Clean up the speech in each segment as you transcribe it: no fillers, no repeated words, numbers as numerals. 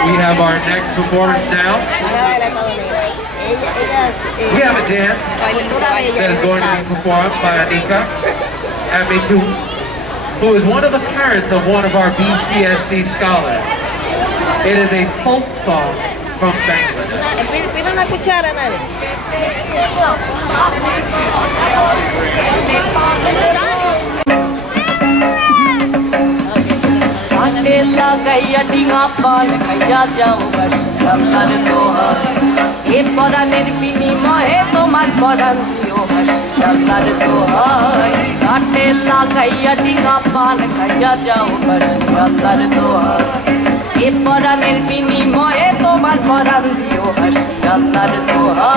We have our next performance now. We have a dance that is going to be performed by Anika Amitu, who is one of the parents of one of our BCSC scholars. It is a folk song from Bangladesh. Pila una cuchara, Nani. Gaya dinga pan gaya jao bas ramar doha e paraner binimoye tomar paran dio bas ramar doha kaate lagaiya dinga pan gaya jao bas ramar doha e paraner binimoye tomar paran dio bas ramar doha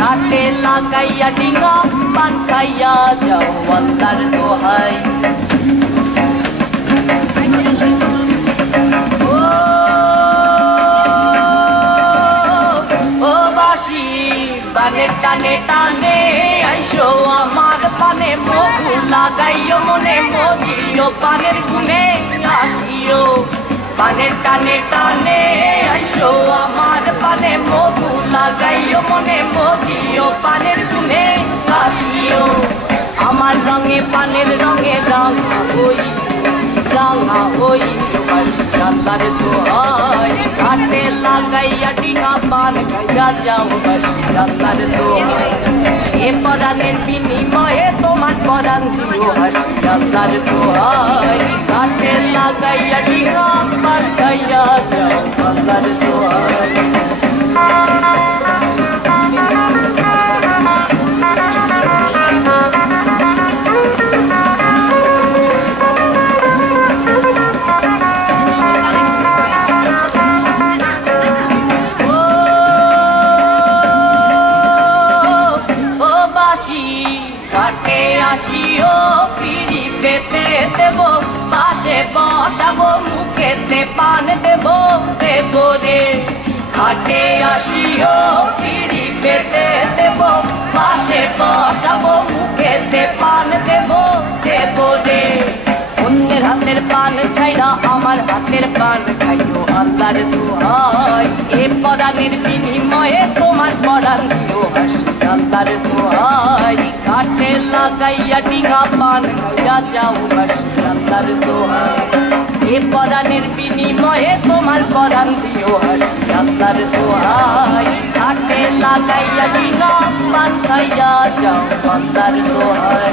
kaate lagaiya dinga pan gaya jao ramar doha টানে টানে আইসো আমার পানে মধু লাগাইও মনে মজিও পানের গুনে আসিও পানের টানে টানে আইসো আমার পানে মধু লাগাইও মনে মজিও পানের গুনে আসিও আমার রঙে পানের রঙে রাঙা হই জানলার দোহাই কাটে লাগাইয়া ডিঙা পান গাইয়া যাও বাস জানলার দোহাই এ পরাণের বিনিময়ে তোমার পরাণ দিও হাস জানলার দোহাই কাটে লাগাইয়া ডিঙা পান গাইয়া যাও জানলার দোহাই আসিও পিড়ি পেতে দেব পাশে বসাবো মুখেতে পান দেব দেব রে ঘাটে আসিও পিড়ি পেতে দেব পাশে বসাবো মুখেতে পান দেব দেব রে অন্যের হাতের পান ছাইরা আমার হাতের পান খাইও আল্লাহর দোহাই এ পরাণের বিনিময়ে তোমার পরাণ দিও হাসি আল্লাহর দোহাই কাটে লাগাইয়া ডিঙা পান গাইয়া যাও হাসি আল্লাহর দোহাই এ পরাণের বিনিময়ে তোমার পরাণ দিও হাসি আল্লাহর দোহাই কাটে লাগাইয়া ডিঙা পান খাইয়া যাও আল্লাহর দোহাই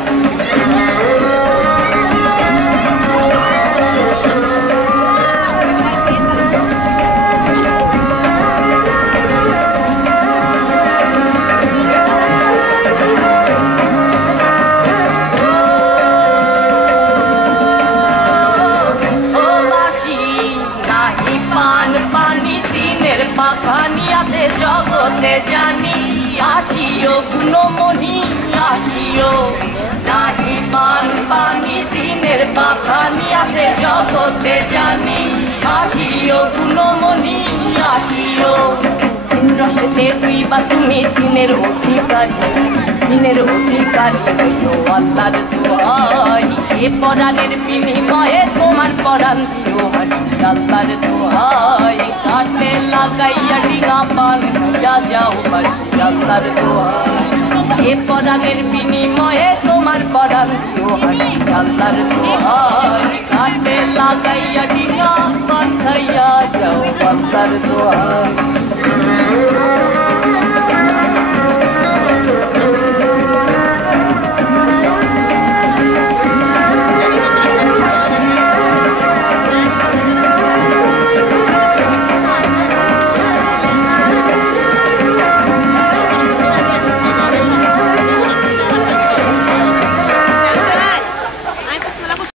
জগতে জানি আসিও গুণমণি আসিও নাহি পান পানি দিনের পাখানি আছে জগতে জানি আসিও গুণমণি আসিও রসেতে তুইবা তুমি দিনের অধিকারী আল্লাহর দোহাই এ পরাণের বিনিময়ে তোমার পরাণ দিও হাসি আল্লাহর দোহাই কাটে লাগাইয়া ডিঙা পান গাইয়া যাও হাসি আল্লাহর দোহাই এ পরাণের বিনিময়ে তোমার পরাণ দিও হাসি আল্লাহর দোহাই কাটে লাগাইয়া ডিঙা পান খাইয়া যাও আল্লাহর দোহাই